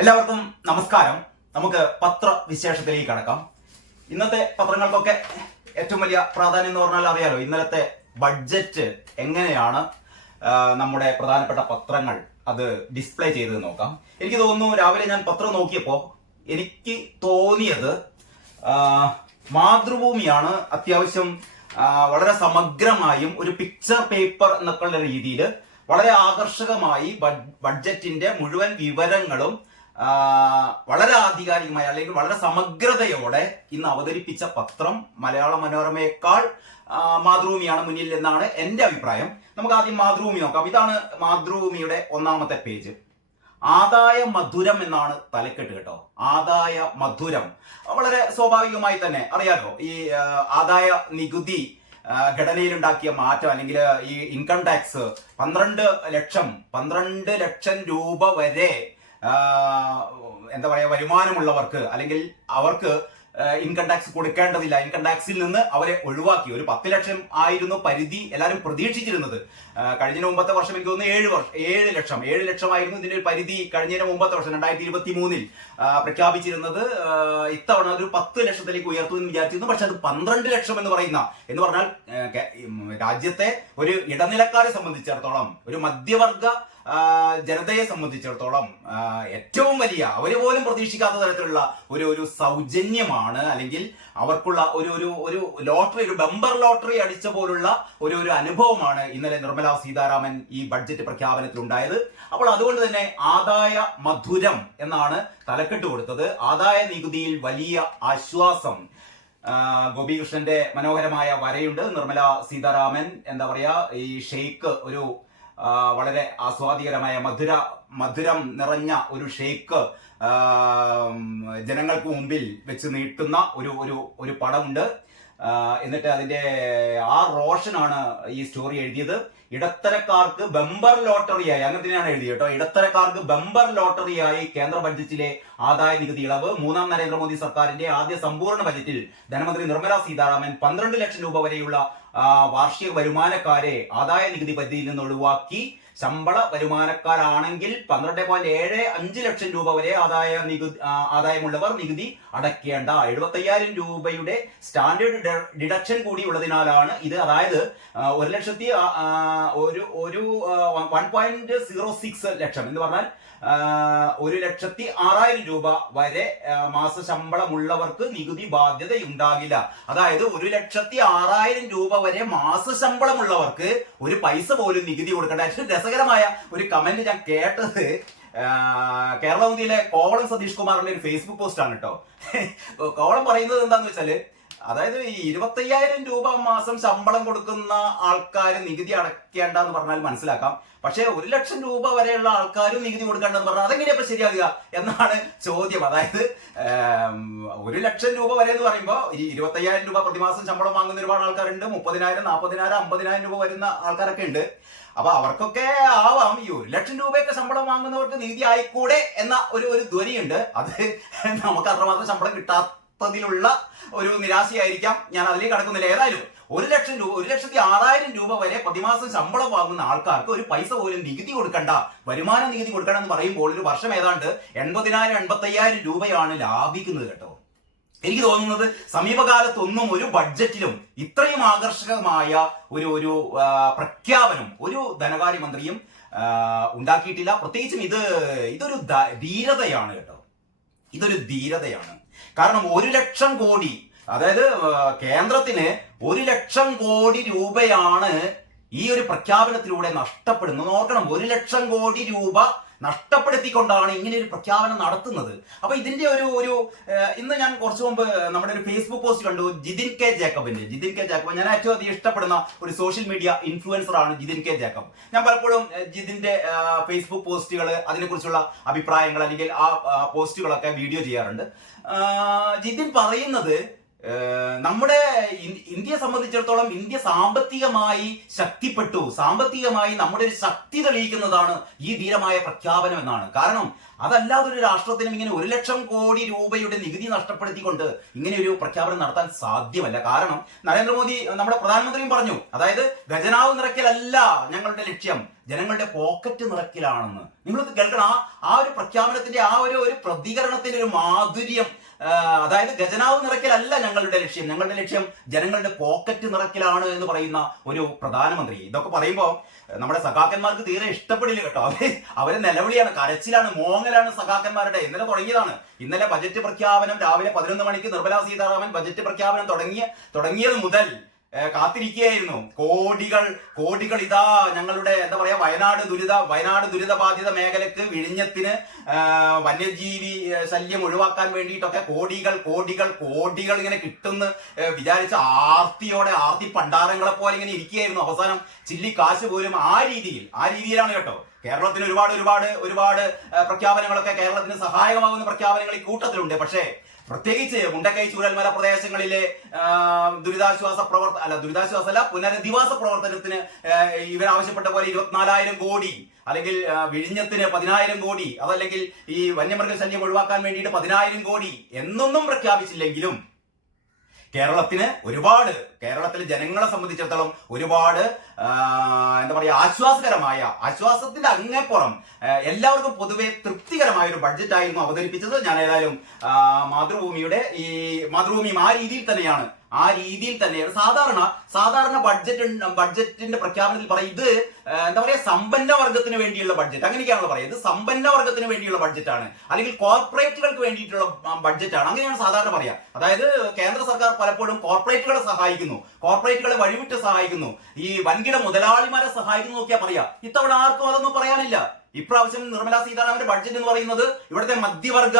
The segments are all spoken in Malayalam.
എല്ലാവർക്കും നമസ്കാരം. നമുക്ക് പത്ര വിശേഷത്തിലേക്ക് കടക്കാം. ഇന്നത്തെ പത്രങ്ങൾക്കൊക്കെ ഏറ്റവും വലിയ പ്രാധാന്യം എന്ന് പറഞ്ഞാൽ അറിയാലോ ഇന്നലത്തെ ബഡ്ജറ്റ് എങ്ങനെയാണ് നമ്മുടെ പ്രധാനപ്പെട്ട പത്രങ്ങൾ അത് ഡിസ്പ്ലേ ചെയ്ത് നോക്കാം. എനിക്ക് തോന്നുന്നു രാവിലെ ഞാൻ പത്രം നോക്കിയപ്പോൾ എനിക്ക് തോന്നിയത് മാതൃഭൂമിയാണ് അത്യാവശ്യം വളരെ സമഗ്രമായും ഒരു പിക്ചർ പേപ്പർ എന്നൊക്കെയുള്ള രീതിയിൽ വളരെ ആകർഷകമായി ബഡ്ജറ്റിന്റെ മുഴുവൻ വിവരങ്ങളും വളരെ ആധികാരികമായി അല്ലെങ്കിൽ വളരെ സമഗ്രതയോടെ ഇന്ന് അവതരിപ്പിച്ച പത്രം മലയാള മനോരമയേക്കാൾ മാതൃഭൂമിയാണ് മുന്നിൽ എന്നാണ് എന്റെ അഭിപ്രായം. നമുക്ക് ആദ്യം മാതൃഭൂമി നോക്കാം. ഇതാണ് മാതൃഭൂമിയുടെ ഒന്നാമത്തെ പേജ്. ആദായ മധുരം എന്നാണ് തലക്കെട്ട് കേട്ടോ. ആദായ മധുരം. വളരെ സ്വാഭാവികമായി തന്നെ അറിയാലോ ഈ ആദായ നികുതി ഘടനയിൽ ഉണ്ടാക്കിയ മാറ്റം അല്ലെങ്കിൽ ഈ ഇൻകം ടാക്സ് പന്ത്രണ്ട് ലക്ഷം പന്ത്രണ്ട് ലക്ഷം രൂപ വരെ എന്താ പറയുക വരുമാനമുള്ളവർക്ക് അല്ലെങ്കിൽ അവർക്ക് ഇൻകം ടാക്സ് കൊടുക്കേണ്ടതില്ല. ഇൻകം ടാക്സിൽ നിന്ന് അവരെ ഒഴിവാക്കി. ഒരു പത്ത് ലക്ഷം ആയിരുന്നു പരിധി എല്ലാവരും പ്രതീക്ഷിച്ചിരുന്നത്. കഴിഞ്ഞ മുമ്പത്തെ വർഷം എനിക്ക് തോന്നുന്നു ഏഴ് വർഷം ഏഴ് ലക്ഷം ഏഴ് ലക്ഷമായിരുന്നു ഇതിന്റെ ഒരു പരിധി കഴിഞ്ഞ മുമ്പത്തെ വർഷം രണ്ടായിരത്തി ഇരുപത്തി മൂന്നിൽ പ്രഖ്യാപിച്ചിരുന്നത് ഇത്തവണ ഒരു പത്ത് ലക്ഷത്തിലേക്ക് ഉയർത്തുമെന്ന് വിചാരിച്ചിരുന്നു. പക്ഷെ അത് പന്ത്രണ്ട് ലക്ഷം എന്ന് പറയുന്ന എന്ന് പറഞ്ഞാൽ രാജ്യത്തെ ഒരു ഇടനിലക്കാരെ സംബന്ധിച്ചിടത്തോളം ഒരു മധ്യവർഗ ജനതയെ സംബന്ധിച്ചിടത്തോളം ഏറ്റവും വലിയ അവർ പോലും പ്രതീക്ഷിക്കാത്ത തരത്തിലുള്ള ഒരു ഒരു സൗജന്യമാണ്. അല്ലെങ്കിൽ അവർക്കുള്ള ഒരു ഒരു ഒരു ലോട്ടറി ഒരു ബമ്പർ ലോട്ടറി അടിച്ച പോലുള്ള ഒരു ഒരു അനുഭവമാണ് ഇന്നലെ നിർമ്മലാ സീതാരാമൻ ഈ ബഡ്ജറ്റ് പ്രഖ്യാപനത്തിൽ ഉണ്ടായത് അപ്പോൾ അതുകൊണ്ട് തന്നെ ആദായ മധുരം എന്നാണ് തലക്കെട്ട് കൊടുത്തത്. ആദായ നികുതിയിൽ വലിയ ആശ്വാസം ഗോപികൃഷ്ണന്റെ മനോഹരമായ വരയുണ്ട് നിർമ്മല സീതാരാമൻ. എന്താ പറയാ ഈ ഷെയ്ക്ക് ഒരു വളരെ ആസ്വാദികരമായ മധുര മധുരം നിറഞ്ഞ ഒരു ഷേക്ക് ജനങ്ങൾക്ക് മുമ്പിൽ വെച്ച് നീട്ടുന്ന ഒരു ഒരു ഒരു പടമുണ്ട്. എന്നിട്ട് അതിന്റെ ആ റോഷനാണ് ഈ സ്റ്റോറി എഴുതിയത്. ഇടത്തരക്കാർക്ക് ബമ്പർ ലോട്ടറിയായി. അങ്ങനെ തന്നെയാണ് എഴുതി കേട്ടോ. ഇടത്തരക്കാർക്ക് ബമ്പർ ലോട്ടറിയായി കേന്ദ്ര ബഡ്ജറ്റിലെ ആദായ നികുതി ഇളവ്. മൂന്നാം നരേന്ദ്രമോദി സർക്കാരിന്റെ ആദ്യ സമ്പൂർണ ബജറ്റിൽ ധനമന്ത്രി നിർമ്മല സീതാരാമൻ പന്ത്രണ്ട് ലക്ഷം രൂപ വരെയുള്ള വാർഷിക വരുമാനക്കാരെ ആദായ നികുതി പരിധിയിൽ നിന്ന് ഒഴിവാക്കി. ശമ്പള വരുമാനക്കാരാണെങ്കിൽ പന്ത്രണ്ട് പോയിന്റ് ഏഴ് അഞ്ച് ലക്ഷം രൂപ വരെ ആദായ നികുതി ആദായമുള്ളവർ നികുതി അടയ്ക്കേണ്ട. എഴുപത്തയ്യായിരം രൂപയുടെ സ്റ്റാൻഡേർഡ് ഡിഡക്ഷൻ കൂടി ഉള്ളതിനാലാണ് ഇത്. അതായത് ഒരു ലക്ഷത്തി ഒരു ഒരു വൺ പോയിന്റ് സീറോ സിക്സ് ലക്ഷം എന്ന് പറഞ്ഞാൽ ഒരു ലക്ഷത്തി ആറായിരം രൂപ വരെ മാസ ശമ്പളമുള്ളവർക്ക് നികുതി ബാധ്യത ഉണ്ടാകില്ല അതായത് ഒരു ലക്ഷത്തി ആറായിരം രൂപ വരെ മാസ ശമ്പളമുള്ളവർക്ക് ഒരു പൈസ പോലും നികുതി കൊടുക്കേണ്ട. ഏറ്റവും രസകരമായ ഒരു കമന്റ് ഞാൻ കേട്ടത് കേരള കോവളം സതീഷ് കുമാറിന്റെ ഒരു ഫേസ്ബുക്ക് പോസ്റ്റ് ആണ് കേട്ടോ കോവളം പറയുന്നത് എന്താന്ന് വെച്ചാൽ അതായത് ഈ ഇരുപത്തയ്യായിരം രൂപ മാസം ശമ്പളം കൊടുക്കുന്ന ആൾക്കാർ നികുതി അടയ്ക്കേണ്ട എന്ന് പറഞ്ഞാൽ മനസ്സിലാക്കാം. പക്ഷേ ഒരു ലക്ഷം രൂപ വരെയുള്ള ആൾക്കാരും നികുതി കൊടുക്കേണ്ടെന്ന് പറഞ്ഞാൽ അതെങ്ങനെയപ്പോ ശരിയാകുക എന്നാണ് ചോദ്യം. അതായത് ഒരു ലക്ഷം രൂപ വരെ എന്ന് പറയുമ്പോൾ ഈ ഇരുപത്തയ്യായിരം രൂപ പ്രതിമാസം ശമ്പളം വാങ്ങുന്ന ഒരുപാട് ആൾക്കാരുണ്ട്. മുപ്പതിനായിരം നാൽപ്പതിനായിരം അമ്പതിനായിരം രൂപ വരുന്ന ആൾക്കാരൊക്കെ ഉണ്ട്. അപ്പൊ അവർക്കൊക്കെ ആവാം ഈ ഒരു ലക്ഷം രൂപയൊക്കെ ശമ്പളം വാങ്ങുന്നവർക്ക് നീതി ആയിക്കൂടെ എന്ന ഒരു ഒരു ധ്വനിയുണ്ട്. അത് നമുക്ക് അത്രമാത്രം ശമ്പളം കിട്ടാത്തതിലുള്ള ഒരു നിരാശയായിരിക്കാം. ഞാൻ അതിലേക്ക് കടക്കുന്നില്ല. ഏതായാലും ഒരു ലക്ഷം രൂപ ഒരു ലക്ഷത്തി ആറായിരം രൂപ വരെ പ്രതിമാസം ശമ്പളം വാങ്ങുന്ന ആൾക്കാർക്ക് ഒരു പൈസ പോലും നികുതി കൊടുക്കണ്ട വരുമാന നികുതി കൊടുക്കണം എന്ന് പറയുമ്പോൾ ഒരു വർഷം ഏതാണ്ട് എൺപതിനായിരം എൺപത്തയ്യായിരം രൂപയാണ് ലാഭിക്കുന്നത് കേട്ടോ. എനിക്ക് തോന്നുന്നത് സമീപകാലത്തൊന്നും ഒരു ബഡ്ജറ്റിലും ഇത്രയും ആകർഷകമായ ഒരു ഒരു പ്രഖ്യാപനം ഒരു ധനകാര്യമന്ത്രിയും ഉണ്ടാക്കിയിട്ടില്ല. പ്രത്യേകിച്ചും ഇത് ഇതൊരു ധീരതയാണ് കേട്ടോ. ഇതൊരു ധീരതയാണ്. കാരണം ഒരു ലക്ഷം കോടി അതായത് കേന്ദ്രത്തിന് ഒരു ലക്ഷം കോടി രൂപയാണ് ഈ ഒരു പ്രഖ്യാപനത്തിലൂടെ നഷ്ടപ്പെടുന്നത്. ഓർക്കണം ഒരു ലക്ഷം കോടി രൂപ നഷ്ടപ്പെടുത്തിക്കൊണ്ടാണ് ഇങ്ങനെ ഒരു പ്രഖ്യാപനം നടത്തുന്നത്. അപ്പൊ ഇതിന്റെ ഒരു ഒരു ഇന്ന് ഞാൻ കുറച്ചു മുമ്പ് നമ്മുടെ ഒരു ഫേസ്ബുക്ക് പോസ്റ്റ് കണ്ടു Jithin K ജേക്കബിന്റെ. Jithin K Jacob. ഞാൻ ഏറ്റവും അധികം ഇഷ്ടപ്പെടുന്ന ഒരു സോഷ്യൽ മീഡിയ ഇൻഫ്ലുവൻസർ ആണ് ജിതിൻ കെ ജേക്കബ്. ഞാൻ പലപ്പോഴും ജിതിന്റെ ഫേസ്ബുക്ക് പോസ്റ്റുകൾ അതിനെക്കുറിച്ചുള്ള അഭിപ്രായങ്ങൾ അല്ലെങ്കിൽ ആ പോസ്റ്റുകളൊക്കെ വീഡിയോ ചെയ്യാറുണ്ട്. ജിതിൻ പറയുന്നത് നമ്മുടെ ഇന്ത്യയെ സംബന്ധിച്ചിടത്തോളം ഇന്ത്യ സാമ്പത്തികമായി ശക്തിപ്പെട്ടു. സാമ്പത്തികമായി നമ്മുടെ ഒരു ശക്തി തെളിയിക്കുന്നതാണ് ഈ ധീരമായ പ്രഖ്യാപനം എന്നാണ്. കാരണം അതല്ലാതെ ഒരു രാഷ്ട്രത്തിനും ഇങ്ങനെ ഒരു ലക്ഷം കോടി രൂപയുടെ നികുതി നഷ്ടപ്പെടുത്തിക്കൊണ്ട് ഇങ്ങനെ ഒരു പ്രഖ്യാപനം നടത്താൻ സാധ്യമല്ല. കാരണം നരേന്ദ്രമോദി നമ്മുടെ പ്രധാനമന്ത്രിയും പറഞ്ഞു. അതായത് ഖജനാവ് നിറയ്ക്കലല്ല ഞങ്ങളുടെ ലക്ഷ്യം. ജനങ്ങളുടെ പോക്കറ്റ് നിറക്കിലാണെന്ന് നിങ്ങൾ കേൾക്കണം ആ ഒരു പ്രഖ്യാപനത്തിന്റെ ആ ഒരു ഒരു പ്രതികരണത്തിന്റെ ഒരു മാധുര്യം അതായത് ഖജനാവ് നിറയ്ക്കലല്ല ഞങ്ങളുടെ ലക്ഷ്യം. ഞങ്ങളുടെ ലക്ഷ്യം ജനങ്ങളുടെ പോക്കറ്റ് നിറയ്ക്കലാണ് എന്ന് പറയുന്ന ഒരു പ്രധാനമന്ത്രി. ഇതൊക്കെ പറയുമ്പോൾ നമ്മുടെ സഖാക്കന്മാർക്ക് തീരെ ഇഷ്ടപ്പെടില്ല കേട്ടോ. അവർ അവർ നിലവിളിയാണ് കരച്ചിലാണ് മോങ്ങലാണ് സഖാക്കന്മാരുടെ. ഇന്നലെ തുടങ്ങിയതാണ്. ഇന്നലെ ബജറ്റ് പ്രഖ്യാപനം രാവിലെ പതിനൊന്ന് മണിക്ക് നിർമ്മലാ സീതാരാമൻ ബജറ്റ് പ്രഖ്യാപനം തുടങ്ങിയ തുടങ്ങിയത് മുതൽ കാത്തിരിക്കുകയായിരുന്നു. കോടികൾ കോടികൾ ഇതാ ഞങ്ങളുടെ എന്താ പറയാ വയനാട് ദുരിത വയനാട് ദുരിതബാധിത മേഖലക്ക് വിഴിഞ്ഞത്തിന് വന്യജീവി ശല്യം ഒഴിവാക്കാൻ വേണ്ടിയിട്ടൊക്കെ കോടികൾ കോടികൾ കോടികൾ ഇങ്ങനെ കിട്ടുന്ന വിചാരിച്ച ആർത്തിയോടെ ആർത്തി പണ്ടാരങ്ങളെ പോലെ ഇങ്ങനെ ഇരിക്കുകയായിരുന്നു. അവസാനം ചില്ലി കാശ് പോലും ആ രീതിയിൽ ആ രീതിയിലാണ് കേട്ടോ. കേരളത്തിന് ഒരുപാട് ഒരുപാട് ഒരുപാട് പ്രഖ്യാപനങ്ങളൊക്കെ കേരളത്തിന് സഹായകമാകുന്ന പ്രഖ്യാപനങ്ങൾ ഈ കൂട്ടത്തിലുണ്ട്. പക്ഷേ പ്രത്യേകിച്ച് മുണ്ടക്കൈ ചൂരൽമല പ്രദേശങ്ങളിലെ ദുരിതാശ്വാസ പ്രവർത്ത അല്ല ദുരിതാശ്വാസ അല്ല പുനരധിവാസ പ്രവർത്തനത്തിന് ഇവർ ആവശ്യപ്പെട്ട പോലെ ഇരുപത്തിനാലായിരം കോടി അല്ലെങ്കിൽ വിഴിഞ്ഞത്തിന് പതിനായിരം കോടി അതല്ലെങ്കിൽ ഈ വന്യമൃഗശല്യം ഒഴിവാക്കാൻ വേണ്ടിയിട്ട് പതിനായിരം കോടി എന്നൊന്നും പ്രഖ്യാപിച്ചില്ലെങ്കിലും കേരളത്തിന് ഒരുപാട് കേരളത്തിലെ ജനങ്ങളെ സംബന്ധിച്ചിടത്തോളം ഒരുപാട് എന്താ പറയുക ആശ്വാസകരമായ ആശ്വാസത്തിന്റെ അങ്ങേപ്പുറം എല്ലാവർക്കും പൊതുവെ തൃപ്തികരമായ ഒരു ബഡ്ജറ്റ് ആയിരുന്നു അവതരിപ്പിച്ചത്. ഞാൻ ഏതായാലും മാതൃഭൂമിയുടെ ഈ മാതൃഭൂമിയും ആ രീതിയിൽ തന്നെയാണ് ആ രീതിയിൽ തന്നെയാണ് സാധാരണ സാധാരണ ബഡ്ജറ്റ് ബഡ്ജറ്റിന്റെ പ്രഖ്യാപനത്തിൽ പറയും ഇത് എന്താ പറയുക സമ്പന്ന വർഗത്തിന് വേണ്ടിയുള്ള ബഡ്ജറ്റ് അങ്ങനെയൊക്കെയാണല്ലോ പറയുക ഇത് സമ്പന്ന വർഗത്തിന് വേണ്ടിയുള്ള ബഡ്ജറ്റാണ് അല്ലെങ്കിൽ കോർപ്പറേറ്റുകൾക്ക് വേണ്ടിയിട്ടുള്ള ബഡ്ജറ്റാണ് അങ്ങനെയാണ് സാധാരണ പറയുക അതായത് കേന്ദ്ര സർക്കാർ പലപ്പോഴും കോർപ്പറേറ്റുകളെ സഹായിക്കുന്നു. കോർപ്പറേറ്റുകളെ വഴിവിട്ട് സഹായിക്കുന്നു. ഈ വൻകിട മുതലാളിമാരെ സഹായിക്കുന്നു നോക്കിയാൽ പറയാം. ഇത്തവണ ആർക്കും അതൊന്നും പറയാനില്ല. ഇപ്രാവശ്യം നിർമ്മലാ സീതാരാമന്റെ ബഡ്ജറ്റ് എന്ന് പറയുന്നത് ഇവിടുത്തെ മധ്യവർഗ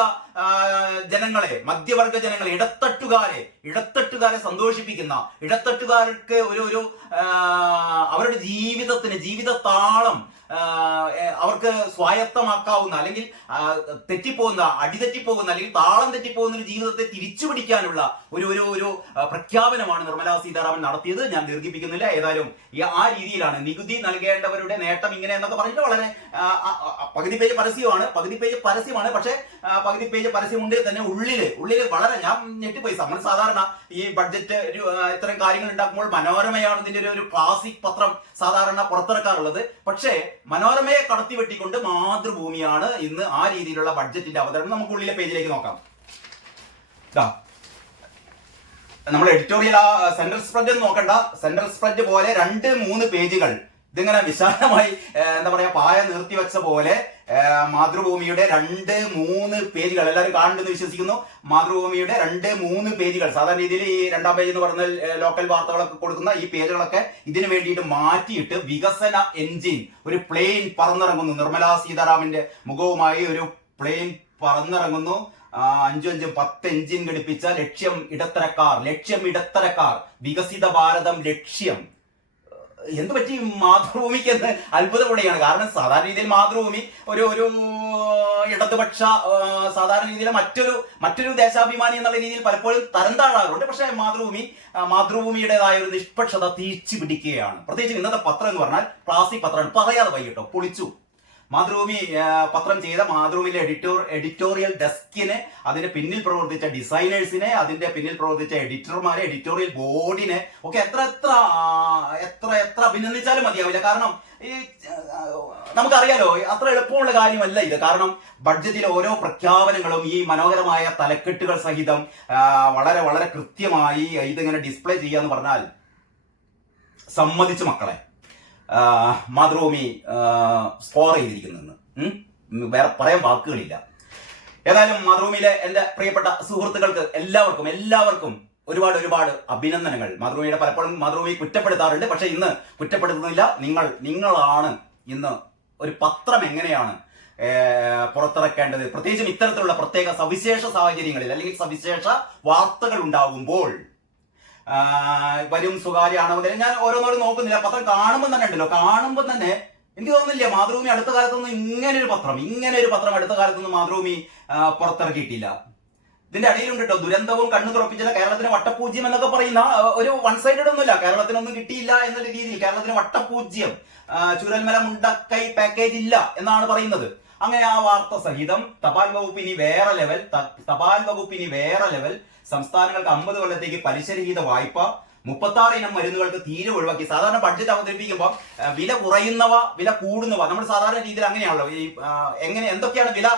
ജനങ്ങളെ മധ്യവർഗ ജനങ്ങളെ ഇടത്തട്ടുകാരെ ഇടത്തട്ടുകാരെ സന്തോഷിപ്പിക്കുന്ന ഇടത്തട്ടുകാർക്ക് ഒരു ഒരു അവരുടെ ജീവിതത്തിന് ജീവിത താളം ആ, ഏ, അവർക്ക് സ്വായത്തമാക്കാവുന്ന അല്ലെങ്കിൽ തെറ്റിപ്പോകുന്ന അടിതെറ്റിപ്പോകുന്ന അല്ലെങ്കിൽ താളം തെറ്റിപ്പോകുന്ന ഒരു ജീവിതത്തെ തിരിച്ചു പിടിക്കാനുള്ള ഒരു ഒരു ഒരു പ്രഖ്യാപനമാണ് നിർമ്മലാ സീതാരാമൻ നടത്തിയത്. ഞാൻ ദീർഘിപ്പിക്കുന്നില്ല. ഏതായാലും ആ രീതിയിലാണ് നികുതി നൽകേണ്ടവരുടെ നേട്ടം ഇങ്ങനെ എന്നൊക്കെ പറഞ്ഞിട്ട് വളരെ പകുതി പേജ് പരസ്യമാണ്. പകുതി പേജ് പരസ്യമാണ്. പക്ഷേ പകുതി പേജ് പരസ്യമുണ്ട് തന്നെ ഉള്ളിൽ ഉള്ളിൽ വളരെ ഞാൻ ഞെട്ടിപ്പോയി. നമ്മൾ സാധാരണ ഈ ബഡ്ജറ്റ് ഇത്തരം കാര്യങ്ങൾ ഉണ്ടാക്കുമ്പോൾ മനോരമയാണ് ഇതിന്റെ ഒരു ക്ലാസിക് പത്രം സാധാരണ പുറത്തിറക്കാറുള്ളത്. പക്ഷേ മനോരമയെ കടത്തി വെട്ടിക്കൊണ്ട് മാതൃഭൂമിയാണ് ഇന്ന് ആ രീതിയിലുള്ള ബഡ്ജറ്റിന്റെ അവതരണം. നമുക്ക് ഉള്ളിലെ പേജിലേക്ക് നോക്കാം. നമ്മൾ എഡിറ്റോറിയൽ ആ സെൻട്രൽ സ്പ്രെഡ് നോക്കണ്ട. സെൻട്രൽ സ്പ്രെഡ് പോലെ രണ്ട് മൂന്ന് പേജുകൾ. ഇതിങ്ങനെ വിശാലമായി എന്താ പറയാ പായ നിർത്തി വെച്ച പോലെ മാതൃഭൂമിയുടെ രണ്ട് മൂന്ന് പേജുകൾ. എല്ലാവരും കാണുന്നുണ്ടെന്ന് വിശ്വസിക്കുന്നു. മാതൃഭൂമിയുടെ രണ്ട് മൂന്ന് പേജുകൾ. സാധാരണ രീതിയിൽ ഈ രണ്ടാം പേജ് എന്ന് പറഞ്ഞ ലോക്കൽ വാർത്തകളൊക്കെ കൊടുക്കുന്ന ഈ പേജുകളൊക്കെ ഇതിനു വേണ്ടിയിട്ട് മാറ്റിയിട്ട് വികസന എഞ്ചിൻ ഒരു പ്ലെയിൻ പറന്നിറങ്ങുന്നു. നിർമ്മലാ സീതാരാമന്റെ മുഖവുമായി ഒരു പ്ലെയിൻ പറന്നിറങ്ങുന്നു. അഞ്ചും അഞ്ചും പത്ത് എഞ്ചിൻ ഘടിപ്പിച്ച ലക്ഷ്യം ഇടത്തരക്കാർ ലക്ഷ്യം ഇടത്തരക്കാർ വികസിത ഭാരതം ലക്ഷ്യം. എന്ത് പറ്റി മാതൃഭൂമിക്ക് എന്ന് അത്ഭുതപ്പെടുകയാണ് കാരണം സാധാരണ രീതിയിൽ മാതൃഭൂമി ഒരു ഒരു ഇടതുപക്ഷ സാധാരണ രീതിയിൽ മറ്റൊരു മറ്റൊരു ദേശാഭിമാനി എന്നുള്ള രീതിയിൽ പലപ്പോഴും തരം താഴാറുണ്ട് പക്ഷേ മാതൃഭൂമി മാതൃഭൂമിയുടേതായ ഒരു നിഷ്പക്ഷത തിരിച്ചു പിടിക്കുകയാണ്. പ്രത്യേകിച്ച് ഇന്നത്തെ പത്രം എന്ന് പറഞ്ഞാൽ ക്ലാസിക് പത്രമാണ്. പറയാതെ വൈകിട്ടോ പൊളിച്ചു. മാതൃഭൂമി പത്രം ചെയ്ത മാതൃഭൂമിയിലെ എഡിറ്റോർ എഡിറ്റോറിയൽ ഡെസ്കിനെ അതിന്റെ പിന്നിൽ പ്രവർത്തിച്ച ഡിസൈനേഴ്സിനെ അതിന്റെ പിന്നിൽ പ്രവർത്തിച്ച എഡിറ്റർമാരെ എഡിറ്റോറിയൽ ബോർഡിനെ ഒക്കെ എത്ര എത്ര എത്ര എത്ര അഭിനന്ദിച്ചാലും മതിയാവില്ല. കാരണം ഈ നമുക്കറിയാലോ അത്ര എളുപ്പമുള്ള കാര്യമല്ല ഇത്. കാരണം ബഡ്ജറ്റിലെ ഓരോ പ്രഖ്യാപനങ്ങളും ഈ മനോഹരമായ തലക്കെട്ടുകൾ സഹിതം വളരെ വളരെ കൃത്യമായി ഇതിങ്ങനെ ഡിസ്പ്ലേ ചെയ്യാന്ന് പറഞ്ഞാൽ സമ്മതിച്ചു മക്കളെ. മാതൃഭൂമി സ്കോർ ചെയ്തിരിക്കുന്നു ഉം? ഉം, വേറെ പറയാൻ വാക്കുകളില്ല. ഏതായാലും മാതൃഭൂമിയിലെ എന്റെ പ്രിയപ്പെട്ട സുഹൃത്തുക്കൾക്ക് എല്ലാവർക്കും എല്ലാവർക്കും ഒരുപാട് ഒരുപാട് അഭിനന്ദനങ്ങൾ. മാതൃഭൂമിയുടെ പലപ്പോഴും മാതൃഭൂമി കുറ്റപ്പെടുത്താറുണ്ട്. പക്ഷേ ഇന്ന് കുറ്റപ്പെടുത്തുന്നില്ല. നിങ്ങൾ നിങ്ങളാണ് ഇന്ന് ഒരു പത്രം എങ്ങനെയാണ് പുറത്തിറക്കേണ്ടത്. പ്രത്യേകിച്ചും ഇത്തരത്തിലുള്ള പ്രത്യേക സവിശേഷ സാഹചര്യങ്ങളിൽ അല്ലെങ്കിൽ സവിശേഷ വാർത്തകൾ ഉണ്ടാകുമ്പോൾ വരും സ്വകാര്യ മുതൽ ഞാൻ ഓരോന്നോട് നോക്കുന്നില്ല. പത്രം കാണുമ്പോൾ തന്നെ ഉണ്ടല്ലോ. കാണുമ്പോൾ തന്നെ എനിക്ക് തോന്നുന്നില്ല മാതൃഭൂമി അടുത്ത കാലത്തൊന്നും ഇങ്ങനെ ഒരു പത്രം ഇങ്ങനെ ഒരു പത്രം അടുത്ത കാലത്തൊന്നും മാതൃഭൂമി പുറത്തിറക്കിയിട്ടില്ല. ഇതിന്റെ അടിയിലുണ്ട് കേട്ടോ ദുരന്തവും കണ്ണു തുറപ്പിച്ചില്ല കേരളത്തിന് വട്ടപൂജ്യം എന്നൊക്കെ പറയുന്ന ഒരു വൺ സൈഡഡ് ഒന്നുമില്ല. കേരളത്തിനൊന്നും കിട്ടിയില്ല എന്നുള്ള രീതിയിൽ കേരളത്തിന് വട്ടപൂജ്യം ചുരൽമല മുണ്ടക്കൈ പാക്കേജ് ഇല്ല എന്നാണ് പറയുന്നത്. അങ്ങനെ ആ വാർത്ത സഹിതം തപാൽ വകുപ്പിനി വേറെ ലെവൽ തപാൽ വകുപ്പിനി വേറെ ലെവൽ സംസ്ഥാനങ്ങൾക്ക് അമ്പത് കൊല്ലത്തേക്ക് പലിശരഹിത വായ്പ മുപ്പത്തി ആറ് ഇനം മരുന്നുകൾക്ക് തീരെ ഒഴിവാക്കി. സാധാരണ ബഡ്ജറ്റ് അവതരിപ്പിക്കുമ്പോൾ വില കുറയുന്നവ വില കൂടുന്നവ നമ്മൾ സാധാരണ രീതിയിൽ അങ്ങനെയാണല്ലോ. ഈ എങ്ങനെ എന്തൊക്കെയാണ് വില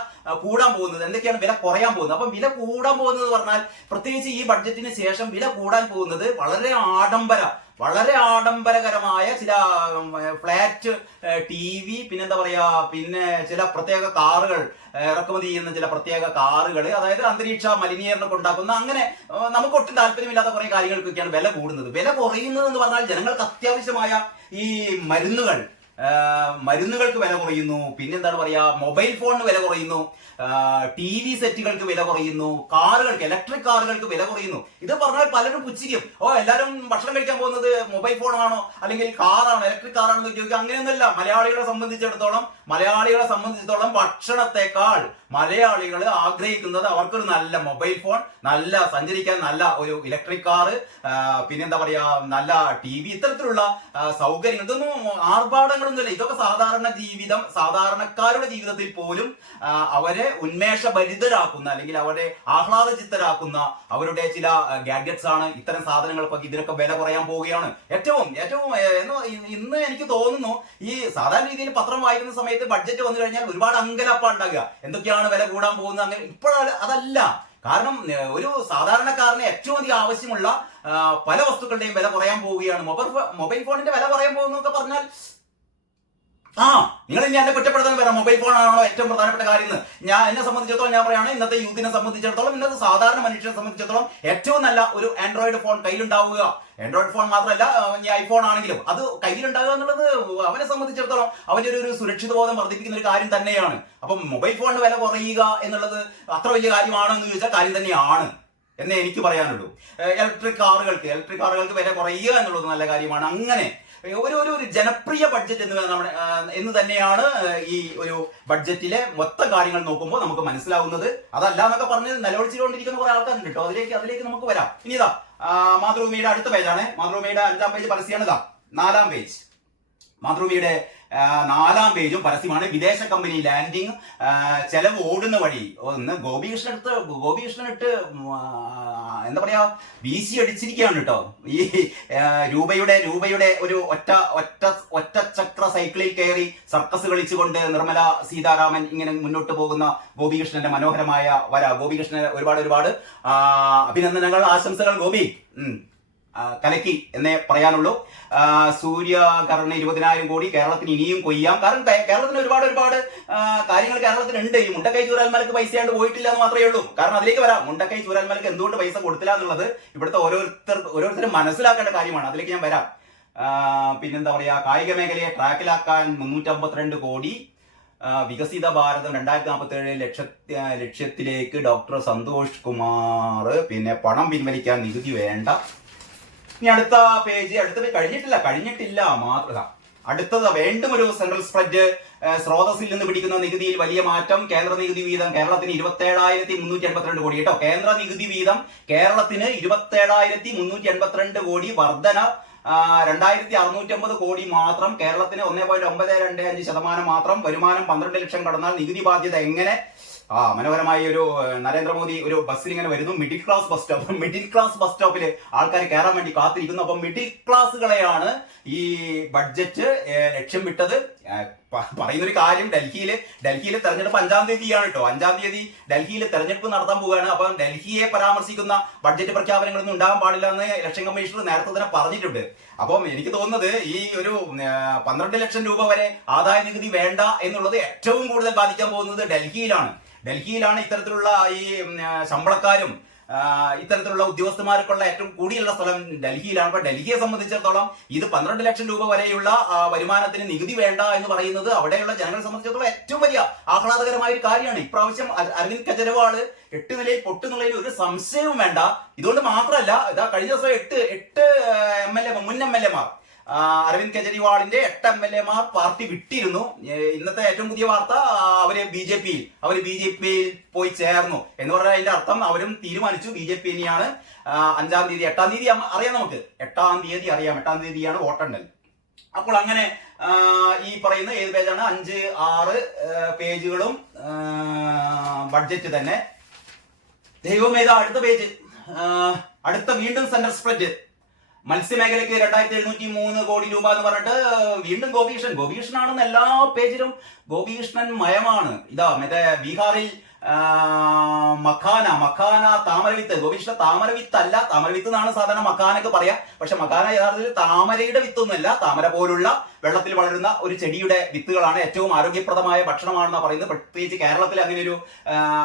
കൂടാൻ പോകുന്നത് എന്തൊക്കെയാണ് വില കുറയാൻ പോകുന്നത്? അപ്പം വില കൂടാൻ പോകുന്നത് പറഞ്ഞാൽ പ്രത്യേകിച്ച് ഈ ബഡ്ജറ്റിന് ശേഷം വില കൂടാൻ പോകുന്നത് വളരെ ആഡംബര വളരെ ആഡംബരകരമായ ചില ഫ്ലാറ്റ് ടി വി പിന്നെന്താ പറയാ പിന്നെ ചില പ്രത്യേക കാറുകൾ ഇറക്കുമതി ചെയ്യുന്ന ചില പ്രത്യേക കാറുകൾ അതായത് അന്തരീക്ഷ മലിനീകരണം ഉണ്ടാക്കുന്ന അങ്ങനെ നമുക്ക് ഒട്ടും താല്പര്യമില്ലാത്ത കുറെ കാര്യങ്ങൾക്കൊക്കെയാണ് വില കൂടുന്നത്. വില കുറയുന്നത് എന്ന് പറഞ്ഞാൽ ജനങ്ങൾക്ക് അത്യാവശ്യമായ ഈ മരുന്നുകൾ മരുന്നുകൾക്ക് വില കുറയുന്നു. പിന്നെന്താണ് പറയാ മൊബൈൽ ഫോണിന് വില കുറയുന്നു. ടി വി സെറ്റുകൾക്ക് വില കുറയുന്നു. കാറുകൾക്ക് ഇലക്ട്രിക് കാറുകൾക്ക് വില കുറയുന്നു. ഇത് പറഞ്ഞാൽ പലരും പുച്ഛിക്കും. ഓ എല്ലാവരും ഭക്ഷണം കഴിക്കാൻ പോകുന്നത് മൊബൈൽ ഫോണാണോ? അല്ലെങ്കിൽ കാറാണോ? ഇലക്ട്രിക് കാറാണോ എന്ന് ചോദിക്കുക അങ്ങനെയൊന്നുമല്ല. മലയാളികളെ സംബന്ധിച്ചിടത്തോളം മലയാളികളെ സംബന്ധിച്ചിടത്തോളം ഭക്ഷണത്തെക്കാൾ മലയാളികൾ ആഗ്രഹിക്കുന്നത് അവർക്കൊരു നല്ല മൊബൈൽ ഫോൺ നല്ല സഞ്ചരിക്കാൻ നല്ല ഒരു ഇലക്ട്രിക് കാറ് പിന്നെന്താ പറയാ നല്ല ടി വി ഇത്തരത്തിലുള്ള സൗകര്യങ്ങൾ. ഇതൊന്നും ആർഭാടങ്ങളൊന്നുമില്ല. ഇതൊക്കെ സാധാരണ ജീവിതം സാധാരണക്കാരുടെ ജീവിതത്തിൽ പോലും അവരെ ഉന്മേഷഭരിതരാക്കുന്ന അല്ലെങ്കിൽ അവരെ ആഹ്ലാദചിത്തരാക്കുന്ന അവരുടെ ചില ഗാഡ്ജറ്റ്സ് ആണ് ഇത്തരം സാധനങ്ങൾക്കൊക്കെ ഇതിനൊക്കെ വില കുറയാൻ പോവുകയാണ്. ഏറ്റവും ഏറ്റവും ഇന്ന് എനിക്ക് തോന്നുന്നു ഈ സാധാരണ രീതിയിൽ പത്രം വായിക്കുന്ന സമയത്ത് ബഡ്ജറ്റ് വന്നു കഴിഞ്ഞാൽ ഒരുപാട് അങ്കലപ്പ ഉണ്ടാകുക എന്തൊക്കെയാണ് വില കൂടാൻ പോകുന്നത് അങ്ങനെ ഇപ്പോഴാണ് അതല്ല. കാരണം ഒരു സാധാരണക്കാരന് ഏറ്റവും അധികം ആവശ്യമുള്ള പല വസ്തുക്കളുടെയും വില കുറയാൻ പോവുകയാണ്. മൊബൈൽ മൊബൈൽ ഫോണിന്റെ വില കുറയാൻ പോകുന്നൊക്കെ പറഞ്ഞാൽ ആ നിങ്ങൾ ഇനി എന്നെ കുറ്റപ്പെടുത്താൻ വരാം. മൊബൈൽ ഫോൺ ആണോ ഏറ്റവും പ്രധാനപ്പെട്ട കാര്യം എന്ന്. ഞാൻ എന്നെ സംബന്ധിച്ചിടത്തോളം ഞാൻ പറയുകയാണ് ഇന്നത്തെ യൂത്തിനെ സംബന്ധിച്ചിടത്തോളം ഇന്നത്തെ സാധാരണ മനുഷ്യനെ സംബന്ധിച്ചിടത്തോളം ഏറ്റവും നല്ല ഒരു ആൻഡ്രോയിഡ് ഫോൺ കയ്യിലുണ്ടാവുക. ആൻഡ്രോയിഡ് ഫോൺ മാത്രമല്ല ഈ ഐഫോൺ ആണെങ്കിലും അത് കയ്യിലുണ്ടാകുക എന്നുള്ളത് അവനെ സംബന്ധിച്ചിടത്തോളം അവന്റെ ഒരു സുരക്ഷിത ബോധം വർദ്ധിപ്പിക്കുന്ന ഒരു കാര്യം തന്നെയാണ്. അപ്പം മൊബൈൽ ഫോണിന്റെ വില കുറയുക എന്നുള്ളത് അത്ര വലിയ കാര്യമാണോ എന്ന് ചോദിച്ചാൽ കാര്യം തന്നെയാണ് എന്നേ എനിക്ക് പറയാനുള്ളൂ. ഇലക്ട്രിക് കാറുകൾക്ക് ഇലക്ട്രിക് കാറുകൾക്ക് വില കുറയുക എന്നുള്ളത് നല്ല കാര്യമാണ്. അങ്ങനെ ഒരു ഒരു ഒരു ജനപ്രിയ ബഡ്ജറ്റ് എന്ന് നമ്മുടെ എന്ന് തന്നെയാണ് ഈ ഒരു ബഡ്ജറ്റിലെ മൊത്തം കാര്യങ്ങൾ നോക്കുമ്പോൾ നമുക്ക് മനസ്സിലാവുന്നത്. അതല്ല എന്നൊക്കെ പറഞ്ഞ് നിലവിളിച്ചുകൊണ്ടിരിക്കുന്ന കുറെ ആൾക്കാരുണ്ട് കേട്ടോ. അതിലേക്ക് അതിലേക്ക് നമുക്ക് വരാം. ഇനി ഇതാ മാതൃഭൂമിയുടെ അടുത്ത പേജാണ് മാതൃഭൂമിയുടെ അഞ്ചാം പേജ് പരസ്യമാണ് ഇതാ. നാലാം പേജ് മാതൃഭൂമിയുടെ നാലാം പേജും പരസ്യമാണ്. വിദേശ കമ്പനി ലാൻഡിങ് ചെലവ് ഓടുന്ന വഴി. ഒന്ന് ഗോപികൃഷ്ണൻ എടുത്ത് ഗോപികൃഷ്ണൻ ഇട്ട് എന്താ പറയാ വീശി അടിച്ചിരിക്കുകയാണ് കേട്ടോ. ഈ രൂപയുടെ രൂപയുടെ ഒരു ഒറ്റ ഒറ്റ ഒറ്റ ചക്ര സൈക്കിളിൽ കയറി സർക്കസ് കളിച്ചുകൊണ്ട് നിർമ്മല സീതാരാമൻ ഇങ്ങനെ മുന്നോട്ട് പോകുന്ന ഗോപികൃഷ്ണന്റെ മനോഹരമായ വര. ഗോപികൃഷ്ണന് ഒരുപാട് ഒരുപാട് അഭിനന്ദനങ്ങൾ ആശംസകൾ ഗോപി. കലക്കി എന്നേ പറയാനുള്ളൂ. സൂര്യ സൂര്യകർണ ഇരുപതിനായിരം കോടി കേരളത്തിന് ഇനിയും കൊയ്യാം. കാരണം കേരളത്തിന് ഒരുപാട് ഒരുപാട് കാര്യങ്ങൾ കേരളത്തിനുണ്ട്. ഈ മുണ്ടക്കൈ ചൂരാൽമലക്ക് പൈസ ആയിട്ട് പോയിട്ടില്ല എന്ന് മാത്രമേ ഉള്ളൂ. കാരണം അതിലേക്ക് വരാം. മുണ്ടക്കൈ ചൂരാൽമലക്ക് എന്തുകൊണ്ട് പൈസ കൊടുത്തില്ല എന്നുള്ളത് ഇവിടുത്തെ ഓരോരുത്തർ ഓരോരുത്തരും മനസ്സിലാക്കേണ്ട കാര്യമാണ്. അതിലേക്ക് ഞാൻ വരാം. പിന്നെന്താ പറയാ? കായിക മേഖലയെ ട്രാക്കിലാക്കാൻ മുന്നൂറ്റമ്പത്തിരണ്ട് കോടി. വികസിത ഭാരതം രണ്ടായിരത്തി നാൽപ്പത്തി ഏഴ് ലക്ഷ ലക്ഷ്യത്തിലേക്ക് ഡോക്ടർ സന്തോഷ് കുമാർ. പിന്നെ പണം പിൻവലിക്കാൻ നികുതി വേണ്ട. ഇനി അടുത്ത പേജ് അടുത്തത് കഴിഞ്ഞിട്ടില്ല കഴിഞ്ഞിട്ടില്ല മാത്രം അടുത്തത് വേണ്ടും ഒരു സെൻട്രൽ സ്പ്രെഡ് സ്രോതസ്സിൽ നിന്ന് പിടിക്കുന്ന നികുതിയിൽ വലിയ മാറ്റം. കേന്ദ്ര നികുതി വീതം കേരളത്തിന് ഇരുപത്തി ഏഴായിരത്തി മുന്നൂറ്റി എൺപത്തിരണ്ട് കോടി. കേട്ടോ കേന്ദ്ര നികുതി വീതം കേരളത്തിന് ഇരുപത്തി ഏഴായിരത്തി മുന്നൂറ്റി എൺപത്തിരണ്ട് കോടി വർധന രണ്ടായിരത്തി അറുന്നൂറ്റി അമ്പത് കോടി മാത്രം. കേരളത്തിന് ഒന്നേ പോയിന്റ് ഒമ്പത് രണ്ട് അഞ്ച് ശതമാനം മാത്രം. വരുമാനം പന്ത്രണ്ട് ലക്ഷം കടന്നാൽ നികുതി ബാധ്യത എങ്ങനെ? ആ മനോഹരമായ ഒരു നരേന്ദ്രമോദി ഒരു ബസ്സിൽ ഇങ്ങനെ വരുന്നു. Middle class bus stop middle class bus സ്റ്റോപ്പിൽ ആൾക്കാർ കയറാൻ വേണ്ടി കാത്തിരിക്കുന്നു. അപ്പം മിഡിൽ ക്ലാസ്സുകളെയാണ് ഈ ബഡ്ജറ്റ് ലക്ഷ്യം വിട്ടത്. പറയുന്നൊരു കാര്യം ഡൽഹിയിൽ ഡൽഹിയിൽ തെരഞ്ഞെടുപ്പ് അഞ്ചാം തീയതിയാണ് കേട്ടോ അഞ്ചാം തീയതി ഡൽഹിയിൽ തെരഞ്ഞെടുപ്പ് നടത്താൻ പോവുകയാണ്. അപ്പം ഡൽഹിയെ പരാമർശിക്കുന്ന ബഡ്ജറ്റ് പ്രഖ്യാപനങ്ങളൊന്നും ഉണ്ടാകാൻ പാടില്ല എന്ന് ഇലക്ഷൻ കമ്മീഷണർ നേരത്തെ തന്നെ പറഞ്ഞിട്ടുണ്ട്. അപ്പം എനിക്ക് തോന്നുന്നത് ഈ ഒരു പന്ത്രണ്ട് ലക്ഷം രൂപ വരെ ആദായ നികുതി വേണ്ട എന്നുള്ളത് ഏറ്റവും കൂടുതൽ ബാധിക്കാൻ പോകുന്നത് ഡൽഹിയിലാണ്. ഡൽഹിയിലാണ് ഇത്തരത്തിലുള്ള ഈ ശമ്പളക്കാരും ഇത്തരത്തിലുള്ള ഉദ്യോഗസ്ഥന്മാർക്കുള്ള ഏറ്റവും കൂടിയുള്ള സ്ഥലം ഡൽഹിയിലാണ്. അപ്പൊ ഡൽഹിയെ സംബന്ധിച്ചിടത്തോളം ഇത് പന്ത്രണ്ട് ലക്ഷം രൂപ വരെയുള്ള വരുമാനത്തിന് നികുതി വേണ്ട എന്ന് പറയുന്നത് അവിടെയുള്ള ജനങ്ങളെ സംബന്ധിച്ചിടത്തോളം ഏറ്റവും വലിയ ആഹ്ലാദകരമായ ഒരു കാര്യമാണ്. ഇപ്രാവശ്യം അര- അരവിന്ദ് കെജ്രിവാൾ എട്ട് നിലയിൽ പൊട്ടുന്നുള്ളതിൽ ഒരു സംശയവും വേണ്ട. ഇതുകൊണ്ട് മാത്രമല്ല ഇതാ കഴിഞ്ഞ ദിവസം എട്ട് എട്ട് എം എൽ എ മുൻ എം എൽ എമാർ അരവിന്ദ് കെജ്രിവാളിന്റെ എട്ട് എം എൽ എമാർ പാർട്ടി വിട്ടിരുന്നു. ഇന്നത്തെ ഏറ്റവും പുതിയ വാർത്ത അവർ ബി ജെ പിയിൽ അവർ ബി ജെ പിയിൽ പോയി ചേർന്നു എന്ന് പറഞ്ഞാൽ അതിന്റെ അർത്ഥം അവരും തീരുമാനിച്ചു ബി ജെ പി തന്നെയാണ് അഞ്ചാം തീയതി എട്ടാം തീയതി അറിയാം നമുക്ക്? എട്ടാം തീയതി അറിയാം എട്ടാം തീയതിയാണ് വോട്ടെണ്ണൽ. അപ്പോൾ അങ്ങനെ ഈ പറയുന്ന ഏത് പേജാണ്? അഞ്ച് ആറ് പേജുകളും ബഡ്ജറ്റ് തന്നെ. ദൈവമേത അടുത്ത പേജ്. അടുത്ത വീണ്ടും സെന്റർ സ്പ്രെഡ് മത്സ്യമേഖലയ്ക്ക് രണ്ടായിരത്തി എഴുന്നൂറ്റി മൂന്ന് കോടി രൂപ എന്ന് പറഞ്ഞിട്ട് വീണ്ടും ഗോപികൃഷ്ണൻ. ഗോപീഷനാണെന്ന് എല്ലാ പേജിലും ഗോപീഷ്ണൻ മയമാണ്. ഇതാ മറ്റേ ബീഹാറിൽ മഖാന മഖാന താമരവിത്ത്. ഗോപീഷ്ണ താമരവിത്ത് അല്ല താമരവിത്ത് എന്നാണ് സാധാരണ മഖാനൊക്കെ പറയാ. പക്ഷെ മഖാന യഥാർത്ഥത്തിൽ താമരയുടെ വിത്തൊന്നുമല്ല. താമര പോലുള്ള വെള്ളത്തിൽ വളരുന്ന ഒരു ചെടിയുടെ വിത്തുകളാണ് ഏറ്റവും ആരോഗ്യപ്രദമായ ഭക്ഷണമാണെന്ന് പറയുന്നത്. പ്രത്യേകിച്ച് കേരളത്തിൽ അങ്ങനെ ഒരു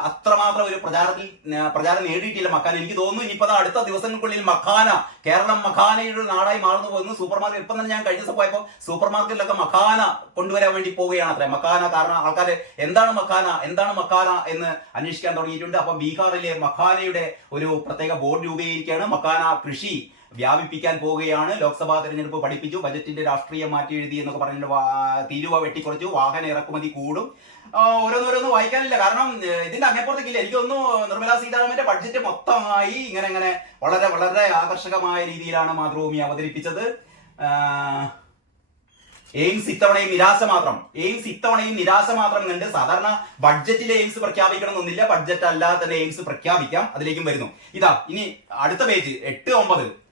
അത്രമാത്രം ഒരു പ്രചാരത്തിൽ പ്രചാരം നേടിയിട്ടില്ല മഖാന. എനിക്ക് തോന്നുന്നു ഇനിയിപ്പോൾ അടുത്ത ദിവസങ്ങൾക്കുള്ളിൽ മഖാന കേരളം മഖാനയുടെ നാടായി മാറുന്നു പോകുന്നു സൂപ്പർ മാർക്കറ്റ് ഇപ്പം തന്നെ ഞാൻ കഴിഞ്ഞ ദിവസം പോയപ്പോൾ സൂപ്പർ മാർക്കറ്റിലൊക്കെ മഖാന കൊണ്ടുവരാൻ വേണ്ടി പോവുകയാണ് അത്ര. മഖാന കാരണം ആൾക്കാർ എന്താണ് മഖാന എന്താണ് മഖാന എന്ന് അന്വേഷിക്കാൻ തുടങ്ങിയിട്ടുണ്ട്. അപ്പം ബീഹാറിലെ മഖാനയുടെ ഒരു പ്രത്യേക ബോർഡ് രൂപീകരിക്കുകയാണ് മഖാന കൃഷി. വ്യാപിപ്പിക്കാൻ പോവുകയാണ്. ലോക്സഭാ തെരഞ്ഞെടുപ്പ് പഠിപ്പിച്ചു. ബജറ്റിന്റെ രാഷ്ട്രീയം മാറ്റി എഴുതി എന്നൊക്കെ പറഞ്ഞിട്ട് തിരുവ വെട്ടിക്കുറച്ചു. വാഹന ഇറക്കുമതി കൂടും. ഓരോന്നോരോന്നും വായിക്കാനില്ല. കാരണം ഇതിന്റെ അങ്ങേപ്പുറത്തേക്കില്ല. എനിക്കൊന്നു നിർമ്മലാ സീതാരാമന്റെ ബഡ്ജറ്റ് മൊത്തമായി ഇങ്ങനെ ഇങ്ങനെ വളരെ വളരെ ആകർഷകമായ രീതിയിലാണ് മാതൃഭൂമി അവതരിപ്പിച്ചത്. എയിംസ് ഇത്തവണയും നിരാശ മാത്രം. എയിംസ് ഇത്തവണയും നിരാശ മാത്രം കണ്ട് സാധാരണ ബഡ്ജറ്റിൽ എയിംസ് പ്രഖ്യാപിക്കണമെന്നൊന്നില്ല ബഡ്ജറ്റ് അല്ലാതെ തന്നെ എയിംസ് പ്രഖ്യാപിക്കാം. അതിലേക്കും വരുന്നു. ഇതാ ഇനി അടുത്ത പേജ് എട്ട് ഒമ്പത്.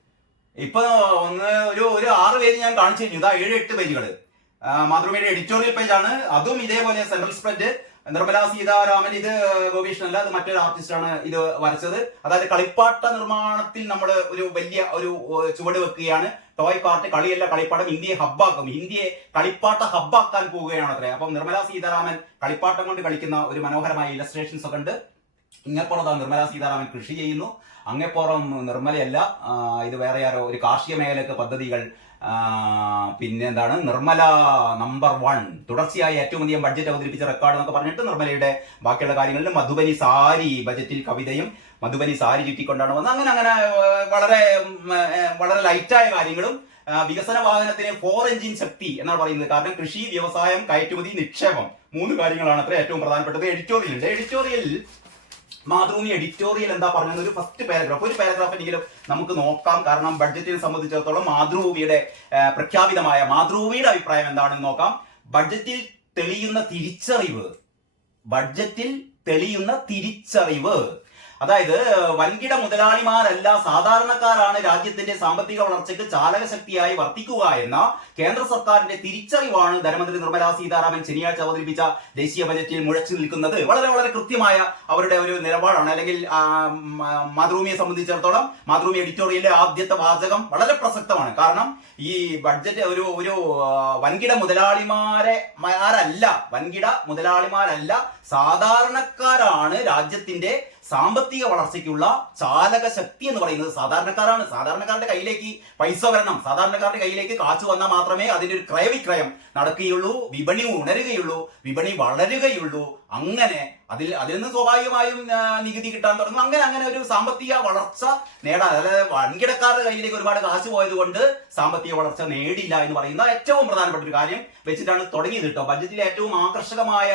ഇപ്പൊ ഒന്ന് ഒരു ഒരു ആറ് പേര് ഞാൻ കാണിച്ചു കഴിഞ്ഞു ഇതാ ഏഴ് എട്ട് പേജുകൾ മാതൃഭൂമിയുടെ എഡിറ്റോറിയൽ പേജാണ് അതും ഇതേപോലെ സെൻട്രൽ സ്പ്രെഡ് നിർമ്മല സീതാരാമൻ ഇത് ഗോപീഷ്ണൻ അല്ല അത് മറ്റൊരു ആർട്ടിസ്റ്റാണ് ഇത് വരച്ചത്. അതായത് കളിപ്പാട്ട നിർമ്മാണത്തിൽ നമ്മൾ ഒരു വലിയ ഒരു ചുവട് വെക്കുകയാണ്. ടോയ് പാർട്ട് കളിയല്ല കളിപ്പാട്ടം ഇന്ത്യയെ ഹബ്ബാക്കും. ഇന്ത്യയെ കളിപ്പാട്ട ഹബ്ബാക്കാൻ പോവുകയാണ് അത്രേ. അപ്പം നിർമ്മല സീതാരാമൻ കളിപ്പാട്ടം കൊണ്ട് കളിക്കുന്ന ഒരു മനോഹരമായ ഇലസ്ട്രേഷൻസ് ഒക്കെ ഉണ്ട്. ഇങ്ങപ്പുറം ദാ നിർമ്മലാ സീതാരാമൻ കൃഷി ചെയ്യുന്നു. അങ്ങപ്പുറം നിർമ്മലയല്ല ഇത് വേറെ ആരോ ഒരു കാർഷിക മേഖലക്ക് പദ്ധതികൾ പിന്നെ എന്താണ് നിർമ്മല നമ്പർ വൺ തുടർച്ചയായി ഏറ്റവും അധികം ബഡ്ജറ്റ് അവതരിപ്പിച്ച റെക്കോർഡ് എന്നൊക്കെ പറഞ്ഞിട്ട് നിർമ്മലയുടെ ബാക്കിയുള്ള കാര്യങ്ങളിൽ മധുബനി സാരി ബജറ്റിൽ കവിതയും മധുബനി സാരി ചുറ്റിക്കൊണ്ടാണ് വന്നത്. അങ്ങനെ അങ്ങനെ വളരെ വളരെ ലൈറ്റായ കാര്യങ്ങളും വികസന വാഹനത്തിന് ഫോർ എഞ്ചിൻ ശക്തി എന്നാണ് പറയുന്നത്. കാരണം കൃഷി വ്യവസായം കയറ്റുമതി നിക്ഷേപം മൂന്ന് കാര്യങ്ങളാണ് അത്ര ഏറ്റവും പ്രധാനപ്പെട്ടത്. എഡിറ്റോറിയൽ എഡിറ്റോറിയലിൽ മാതൃഭൂമി എഡിറ്റോറിയൽ എന്താ പറഞ്ഞത്? ഒരു ഫസ്റ്റ് പാരഗ്രാഫ് ഒരു പാരഗ്രാഫ് എങ്കിലും നമുക്ക് നോക്കാം. കാരണം ബഡ്ജറ്റിനെ സംബന്ധിച്ചിടത്തോളം മാതൃഭൂമിയുടെ പ്രഖ്യാപിതമായ മാതൃഭൂമിയുടെ അഭിപ്രായം എന്താണെന്ന് നോക്കാം. ബഡ്ജറ്റിൽ തെളിയുന്ന തിരിച്ചറിവ്. ബഡ്ജറ്റിൽ തെളിയുന്ന തിരിച്ചറിവ്. അതായത് വൻകിട മുതലാളിമാരല്ല സാധാരണക്കാരാണ് രാജ്യത്തിന്റെ സാമ്പത്തിക വളർച്ചയ്ക്ക് ചാലകശക്തിയായി വർത്തിക്കുക എന്ന കേന്ദ്ര സർക്കാരിന്റെ തിരിച്ചറിവാണ് ധനമന്ത്രി നിർമ്മലാ സീതാരാമൻ ശനിയാഴ്ച അവതരിപ്പിച്ച ദേശീയ ബജറ്റിൽ മുഴച്ചു നിൽക്കുന്നത്. വളരെ വളരെ കൃത്യമായ അവരുടെ ഒരു നിലപാടാണ്. അല്ലെങ്കിൽ മാതൃഭൂമിയെ സംബന്ധിച്ചിടത്തോളം മാതൃഭൂമി എഡിറ്റോറിയലിലെ ആദ്യത്തെ വാചകം വളരെ പ്രസക്തമാണ്. കാരണം ഈ ബഡ്ജറ്റ് ഒരു ഒരു വൻകിട മുതലാളിമാരെ മാരല്ല വൻകിട മുതലാളിമാരല്ല സാധാരണക്കാരാണ് രാജ്യത്തിന്റെ സാമ്പത്തിക വളർച്ചയ്ക്കുള്ള ചാലക ശക്തി എന്ന് പറയുന്നത് സാധാരണക്കാരാണ്. സാധാരണക്കാരുടെ കയ്യിലേക്ക് പൈസ വരണം. സാധാരണക്കാരുടെ കയ്യിലേക്ക് കാശ് വന്നാൽ മാത്രമേ അതിന്റെ ഒരു ക്രയവിക്രയം നടക്കുകയുള്ളൂ വിപണി ഉണരുകയുള്ളൂ വിപണി വളരുകയുള്ളൂ. അങ്ങനെ അതിൽ അതിൽ നിന്ന് സ്വാഭാവികമായും നികുതി കിട്ടാൻ തുടങ്ങും. അങ്ങനെ അങ്ങനെ ഒരു സാമ്പത്തിക വളർച്ച നേടാൻ അതായത് വൻകിടക്കാരുടെ കയ്യിലേക്ക് ഒരുപാട് കാശ് പോയത് കൊണ്ട് സാമ്പത്തിക വളർച്ച നേടില്ല എന്ന് പറയുന്ന ഏറ്റവും പ്രധാനപ്പെട്ട ഒരു കാര്യം വെച്ചിട്ടാണ് തുടങ്ങിയത് കേട്ടോ ബജറ്റിലെ ഏറ്റവും ആകർഷകമായ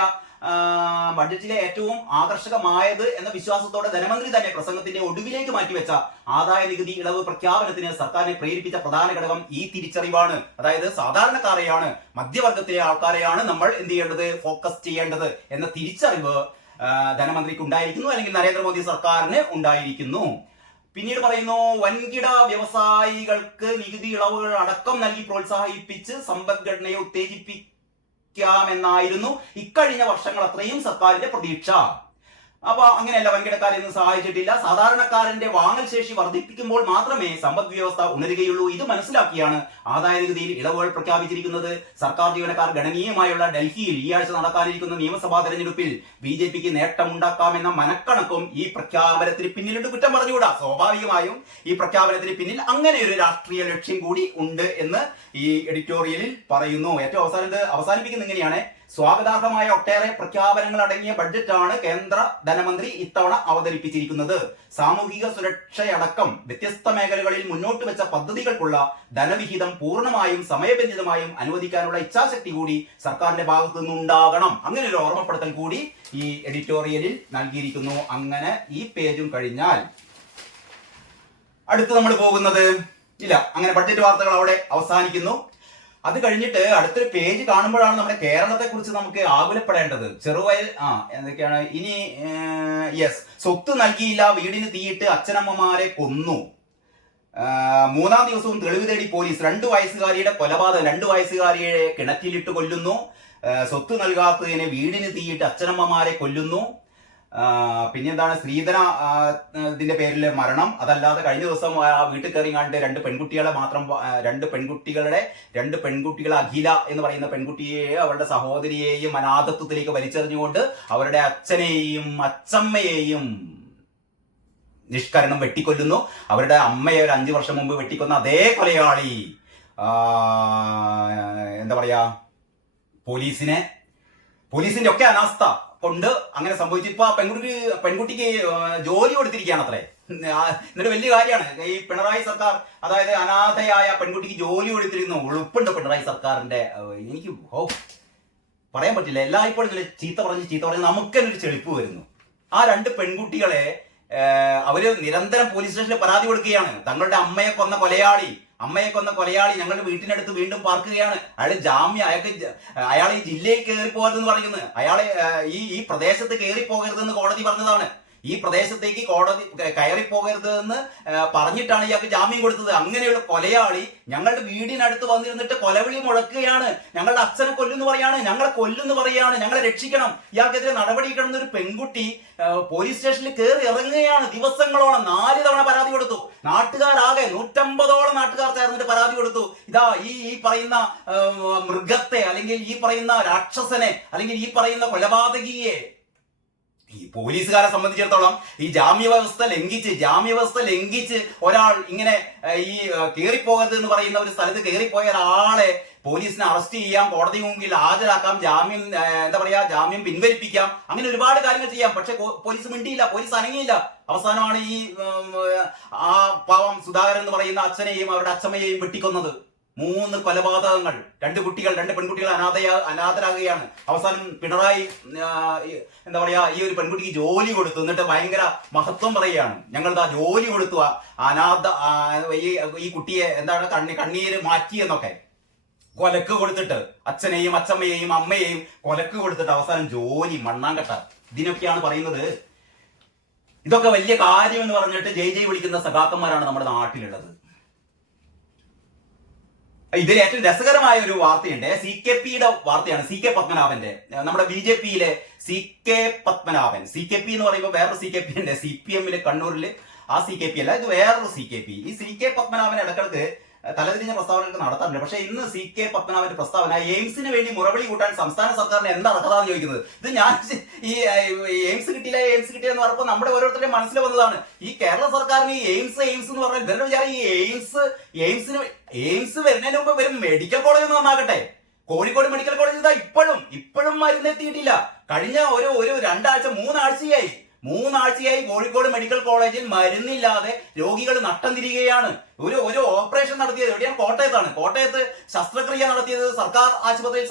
ബഡ്ജറ്റിലെ ഏറ്റവും ആകർഷകമായത് എന്ന വിശ്വാസത്തോടെ ധനമന്ത്രി തന്നെ പ്രസംഗത്തിന്റെ ഒടുവിലേക്ക് മാറ്റിവെച്ച ആദായ നികുതി ഇളവ് പ്രഖ്യാപനത്തിന് സർക്കാരിനെ പ്രേരിപ്പിച്ച പ്രധാന ഘടകം ഈ തിരിച്ചറിവാണ്. അതായത് സാധാരണക്കാരെയാണ് മധ്യവർഗത്തിലെ ആൾക്കാരെയാണ് നമ്മൾ എന്ത് ചെയ്യേണ്ടത് ഫോക്കസ് ചെയ്യേണ്ടത് എന്ന തിരിച്ചറിവ് ധനമന്ത്രിക്ക് ഉണ്ടായിരിക്കുന്നു അല്ലെങ്കിൽ നരേന്ദ്രമോദി സർക്കാരിന് ഉണ്ടായിരിക്കുന്നു. പിന്നീട് പറയുന്നു വൻകിട വ്യവസായികൾക്ക് നികുതി ഇളവുകൾ അടക്കം നൽകി പ്രോത്സാഹിപ്പിച്ച് സമ്പദ്ഘടനയെ ഉത്തേജിപ്പിക്കാമെന്നായിരുന്നു ഇക്കഴിഞ്ഞ വർഷങ്ങൾ അത്രയും സർക്കാരിന്റെ പ്രതീക്ഷ. അപ്പൊ അങ്ങനെയല്ല വൻകിടക്കാരെയൊന്നും സഹായിച്ചിട്ടില്ല. സാധാരണക്കാരന്റെ വാങ്ങൽ ശേഷി വർദ്ധിപ്പിക്കുമ്പോൾ മാത്രമേ സമ്പദ് വ്യവസ്ഥ ഉണരുകയുള്ളൂ. ഇത് മനസ്സിലാക്കിയാണ് ആദായ നികുതിയിൽ ഇളവുകൾ പ്രഖ്യാപിച്ചിരിക്കുന്നത്. സർക്കാർ ജീവനക്കാർ ഗണനീയമായുള്ള ഡൽഹിയിൽ ഈ ആഴ്ച നടക്കാനിരിക്കുന്ന നിയമസഭാ തെരഞ്ഞെടുപ്പിൽ ബി ജെ പിക്ക് നേട്ടമുണ്ടാക്കാമെന്ന മനക്കണക്കും ഈ പ്രഖ്യാപനത്തിന് പിന്നിലുണ്ട്. കുറ്റം പറഞ്ഞുകൂടാ? സ്വാഭാവികമായും ഈ പ്രഖ്യാപനത്തിന് പിന്നിൽ അങ്ങനെ ഒരു രാഷ്ട്രീയ ലക്ഷ്യം കൂടി ഉണ്ട് എന്ന് ഈ എഡിറ്റോറിയലിൽ പറയുന്നു. ഏറ്റവും അവസാനം അവസാനിപ്പിക്കുന്ന ഇങ്ങനെയാണ്. സ്വാഗതാർഹമായ ഒട്ടേറെ പ്രഖ്യാപനങ്ങൾ അടങ്ങിയ ബഡ്ജറ്റാണ് കേന്ദ്ര ധനമന്ത്രി ഇത്തവണ അവതരിപ്പിച്ചിരിക്കുന്നത്. സാമൂഹിക സുരക്ഷയടക്കം വ്യത്യസ്ത മേഖലകളിൽ മുന്നോട്ട് വെച്ച പദ്ധതികൾക്കുള്ള ധനവിഹിതം പൂർണമായും സമയബന്ധിതമായും അനുവദിക്കാനുള്ള ഇച്ഛാശക്തി കൂടി സർക്കാരിന്റെ ഭാഗത്തു നിന്നുണ്ടാകണം. അങ്ങനെ ഒരു ഓർമ്മപ്പെടുത്തൽ കൂടി ഈ എഡിറ്റോറിയലിൽ നൽകിയിരിക്കുന്നു. അങ്ങനെ ഈ പേജും കഴിഞ്ഞാൽ അടുത്ത് നമ്മൾ പോകുന്നത് ഇല്ല. അങ്ങനെ ബഡ്ജറ്റ് വാർത്തകൾ അവിടെ അവസാനിക്കുന്നു. അത് കഴിഞ്ഞിട്ട് അടുത്തൊരു പേജ് കാണുമ്പോഴാണ് നമ്മുടെ കേരളത്തെ കുറിച്ച് നമുക്ക് ആകുലപ്പെടേണ്ടത്. ചെറുവയൽ ആ എന്തൊക്കെയാണ്? ഇനി യെസ് സ്വത്ത് നൽകിയില്ല വീടിന് തീയിട്ട് അച്ഛനമ്മമാരെ കൊന്നു. മൂന്നാം ദിവസവും തെളിവ് തേടി പോലീസ് രണ്ട് വയസ്സുകാരിയുടെ കൊലപാതകം രണ്ട് വയസ്സുകാരിയെ കിണറ്റിലിട്ട് കൊല്ലുന്നു. സ്വത്ത് നൽകാത്തതിനെ വീടിന് തീയിട്ട് അച്ഛനമ്മമാരെ കൊല്ലുന്നു. ആ, പിന്നെന്താണ് സ്ത്രീധന ഇതിന്റെ പേരിൽ മരണം. അതല്ലാതെ കഴിഞ്ഞ ദിവസം ആ വീട്ടിൽ കയറി കണ്ട് രണ്ട് പെൺകുട്ടികളെ മാത്രം രണ്ട് പെൺകുട്ടികളുടെ രണ്ട് പെൺകുട്ടികളെ അഖില എന്ന് പറയുന്ന പെൺകുട്ടിയെയും അവരുടെ സഹോദരിയെയും അനാഥത്വത്തിലേക്ക് വലിച്ചെറിഞ്ഞുകൊണ്ട് അവരുടെ അച്ഛനെയും അച്ചമ്മയെയും നിഷ്കരണം വെട്ടിക്കൊല്ലുന്നു. അവരുടെ അമ്മയെ ഒരു അഞ്ചു വർഷം മുമ്പ് വെട്ടിക്കൊന്ന അതേ കൊലയാളി എന്താ പറയാ പോലീസിനെ. പോലീസിന്റെ ഒക്കെ അനാസ്ഥ. കൊണ്ട് അങ്ങനെ സംഭവിച്ചു. ഇപ്പൊ ആ പെൺകുട്ടി പെൺകുട്ടിക്ക് ജോലി കൊടുത്തിരിക്കുകയാണ് അത്രേ എന്നിട്ട് വലിയ കാര്യമാണ്. ഈ പിണറായി സർക്കാർ അതായത് അനാഥയായ പെൺകുട്ടിക്ക് ജോലി കൊടുത്തിരിക്കുന്ന. ഉളുപ്പുണ്ട് പിണറായി സർക്കാരിന്റെ. എനിക്ക് ഓ പറയാൻ പറ്റില്ല. എല്ലായ്പ്പോഴും ഇങ്ങനെ ചീത്ത പറഞ്ഞ് ചീത്ത പറഞ്ഞ് നമുക്ക് തന്നെ ഒരു ചെളിപ്പ് വരുന്നു. ആ രണ്ട് പെൺകുട്ടികളെ അവർ നിരന്തരം പോലീസ് സ്റ്റേഷനിൽ പരാതി കൊടുക്കുകയാണ്. തങ്ങളുടെ അമ്മയെ കൊന്ന കൊലയാളി. അമ്മയെ കൊന്ന കൊലയാളി ഞങ്ങളുടെ വീട്ടിനടുത്ത് വീണ്ടും പാർക്കുകയാണ്. അയാൾ ജാമ്യം അയാൾക്ക് അയാൾ ഈ ജില്ലയിൽ കയറി പോകരുതെന്ന് പറയുന്നത് അയാളെ ഈ ഈ പ്രദേശത്ത് കയറി പോകരുതെന്ന് കോടതി പറഞ്ഞതാണ്. ഈ പ്രദേശത്തേക്ക് കോടതി കയറിപ്പോകരുത് കയറി പോകരുത് എന്ന് പറഞ്ഞിട്ടാണ് ഇയാൾക്ക് ജാമ്യം കൊടുത്തത്. അങ്ങനെയുള്ള കൊലയാളി ഞങ്ങളുടെ വീടിനടുത്ത് വന്നിരുന്നിട്ട് കൊലവിളി മുഴക്കുകയാണ്. ഞങ്ങളുടെ അച്ഛനെ കൊല്ലുന്നു പറയാണ്. ഞങ്ങളെ കൊല്ലുന്നു പറയാണ്. ഞങ്ങളെ രക്ഷിക്കണം. ഇയാൾക്കെതിരെ നടപടി കിടന്ന ഒരു പെൺകുട്ടി പോലീസ് സ്റ്റേഷനിൽ കയറി ഇറങ്ങുകയാണ്. ദിവസങ്ങളോളം നാല് തവണ പരാതി കൊടുത്തു. നാട്ടുകാരാകെ നൂറ്റമ്പതോളം നാട്ടുകാർ ചേർന്നിട്ട് പരാതി കൊടുത്തു. ഇതാ ഈ ഈ പറയുന്ന മൃഗത്തെ അല്ലെങ്കിൽ ഈ പറയുന്ന രാക്ഷസനെ അല്ലെങ്കിൽ ഈ പറയുന്ന കൊലപാതകിയെ ഈ പോലീസുകാരെ സംബന്ധിച്ചിടത്തോളം ഈ ജാമ്യ വ്യവസ്ഥ ലംഘിച്ച് ജാമ്യ വ്യവസ്ഥ ലംഘിച്ച് ഒരാൾ ഇങ്ങനെ ഈ കയറിപ്പോകരുത് എന്ന് പറയുന്ന ഒരു സ്ഥലത്ത് കേറിപ്പോയ ഒരാളെ പോലീസിനെ അറസ്റ്റ് ചെയ്യാം കോടതി മുമ്പിൽ ഹാജരാക്കാം ജാമ്യം എന്താ പറയാ ജാമ്യം പിൻവലിപ്പിക്കാം അങ്ങനെ ഒരുപാട് കാര്യങ്ങൾ ചെയ്യാം. പക്ഷെ പോലീസ് മിണ്ടിയില്ല പോലീസ് അനങ്ങിയില്ല. അവസാനമാണ് ഈ ആ പാവം സുധാകരൻ എന്ന് പറയുന്ന അച്ഛനെയും അവരുടെ അച്ഛമ്മയെയും വെട്ടിക്കൊന്നത്. മൂന്ന് കൊലപാതകങ്ങൾ. രണ്ട് കുട്ടികൾ രണ്ട് പെൺകുട്ടികൾ അനാഥയാ അനാഥരാകുകയാണ്. അവസാനം പിണറായി എന്താ പറയാ ഈ ഒരു പെൺകുട്ടിക്ക് ജോലി കൊടുത്തു. എന്നിട്ട് ഭയങ്കര മഹത്വം പറയുകയാണ്. ഞങ്ങൾ ആ ജോലി കൊടുത്തു അനാഥ ഈ ഈ കുട്ടിയെ എന്താണ് കണ്ണി കണ്ണീര് മാറ്റി എന്നൊക്കെ. കൊലക്ക് കൊടുത്തിട്ട് അച്ഛനെയും അച്ഛമ്മയെയും അമ്മയെയും കൊലക്ക് കൊടുത്തിട്ട് അവസാനം ജോലി മണ്ണാങ്കട്ട. ഇതിനൊക്കെയാണ് പറയുന്നത്. ഇതൊക്കെ വലിയ കാര്യം എന്ന് പറഞ്ഞിട്ട് ജയ് ജയ് വിളിക്കുന്ന സഖാക്കന്മാരാണ് നമ്മുടെ നാട്ടിലുള്ളത്. ഇതിൽ ഏറ്റവും രസകരമായ ഒരു വാർത്തയുണ്ട്. സി കെ പിയുടെ വാർത്തയാണ്. സി കെ പത്മനാഭന്റെ. നമ്മുടെ ബി ജെ പിയിലെ C K Padmanabhan. C K P എന്ന് പറയുമ്പോൾ വേറൊരു സി കെ പി ഉണ്ട്. സി പി എമ്മിലെ കണ്ണൂരിൽ ആ സി കെ പി അല്ല ഇത് വേറൊരു സി കെ പി ഈ സി കെ പത്മനാഭൻ ഇടക്കിടക്ക് തലതിരിഞ്ഞ പ്രസ്താവനകൾ നടത്താറുണ്ട്. പക്ഷേ ഇന്ന് സി കെ പത്മനാഭന്റെ പ്രസ്താവന എയിംസിന് വേണ്ടി മുറവിളി കൂട്ടാൻ സംസ്ഥാന സർക്കാരിന് എന്താ അർഹതാന്ന് ചോദിക്കുന്നത്? ഇത് ഞാൻ ഈ എയിംസ് കിട്ടിയില്ല എയിംസ് കിട്ടില്ല എന്ന് പറഞ്ഞപ്പോൾ നമ്മുടെ ഓരോരുത്തരുടെയും മനസ്സിൽ വന്നതാണ്. ഈ കേരള സർക്കാരിന് ഈ എയിംസ് എയിംസ് എന്ന് പറഞ്ഞാൽ ഇവരുടെ വിചാരം ഈ എയിംസ് എയിംസിന് എയിംസ് വരുന്നതിന് മുമ്പ് വരും മെഡിക്കൽ കോളേജ് ഒന്ന് നന്നാകട്ടെ കോഴിക്കോട് മെഡിക്കൽ കോളേജ് ഇതാ ഇപ്പോഴും ഇപ്പോഴും മരുന്നെത്തിയിട്ടില്ല കഴിഞ്ഞ ഒരു ഒരു രണ്ടാഴ്ച മൂന്നാഴ്ചയായി. മൂന്നാഴ്ചയായി കോഴിക്കോട് മെഡിക്കൽ കോളേജിൽ മരുന്നില്ലാതെ രോഗികൾ നട്ടം തിരികുകയാണ് ഒരു ഒരു ഓപ്പറേഷൻ നടത്തിയത് എവിടെയാണ്? കോട്ടയത്താണ്. കോട്ടയത്ത് ശസ്ത്രക്രിയ നടത്തിയത് സർക്കാർ ആശുപത്രിയിൽ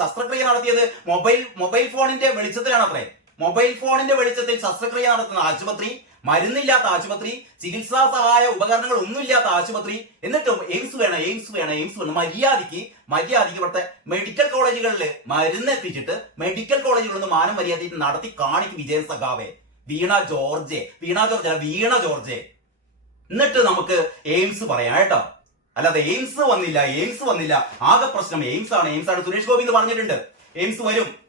ശസ്ത്രക്രിയ നടത്തിയത് മൊബൈൽ മൊബൈൽ ഫോണിന്റെ വെളിച്ചത്തിലാണ് അത്രേ മൊബൈൽ ഫോണിന്റെ വെളിച്ചത്തിൽ ശസ്ത്രക്രിയ നടത്തുന്ന ആശുപത്രി മരുന്നില്ലാത്ത ആശുപത്രി ചികിത്സാ സഹായ ഉപകരണങ്ങൾ ഒന്നുമില്ലാത്ത ആശുപത്രി എന്നിട്ടും എയിംസ് വേണം എയിംസ് വേണം എയിംസ് വേണം. മര്യാദയ്ക്ക് മര്യാദയ്ക്ക് ഇവിടുത്തെ മെഡിക്കൽ കോളേജുകളിൽ മരുന്ന് എത്തിച്ചിട്ട് മെഡിക്കൽ കോളേജുകളിൽ നിന്ന് മാനം മര്യാദയ്ക്ക് നടത്തി കാണിക്ക് വിജയൻ സഖാവെ. വീണ ജോർജെ വീണ ജോർജ് വീണ ജോർജെ. എന്നിട്ട് നമുക്ക് എയിംസ് പറയാം കേട്ടോ. അല്ലാതെ എയിംസ് വന്നില്ല എയിംസ് വന്നില്ല. ആകെ പ്രശ്നം എയിംസ് ആണ് എയിംസ് ആണ് സുരേഷ് ഗോപിന്ന് പറഞ്ഞിട്ടുണ്ട്. എയിംസ് വരും.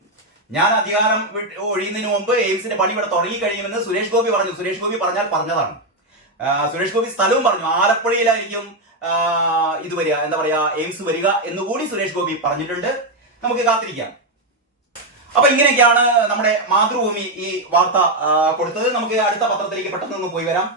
ഞാൻ അധികാരം ഒഴിയുന്നതിന് മുമ്പ് എയിംസിന്റെ പണി ഇവിടെ തുടങ്ങി കഴിയുമെന്ന് സുരേഷ് ഗോപി പറഞ്ഞു. സുരേഷ് ഗോപി പറഞ്ഞാൽ പറഞ്ഞതാണ്. സുരേഷ് ഗോപി സ്ഥലവും പറഞ്ഞു. ആലപ്പുഴയിലായിരിക്കും ഇത് വരിക. എന്താ പറയാ എയിംസ് വരിക എന്ന് കൂടി സുരേഷ് ഗോപി പറഞ്ഞിട്ടുണ്ട്. നമുക്ക് കാത്തിരിക്കാം. അപ്പൊ ഇങ്ങനെയൊക്കെയാണ് നമ്മുടെ മാതൃഭൂമി ഈ വാർത്ത കൊടുത്തത്. നമുക്ക് അടുത്ത പത്രത്തിലേക്ക് പെട്ടെന്ന് ഒന്ന് പോയി വരാം.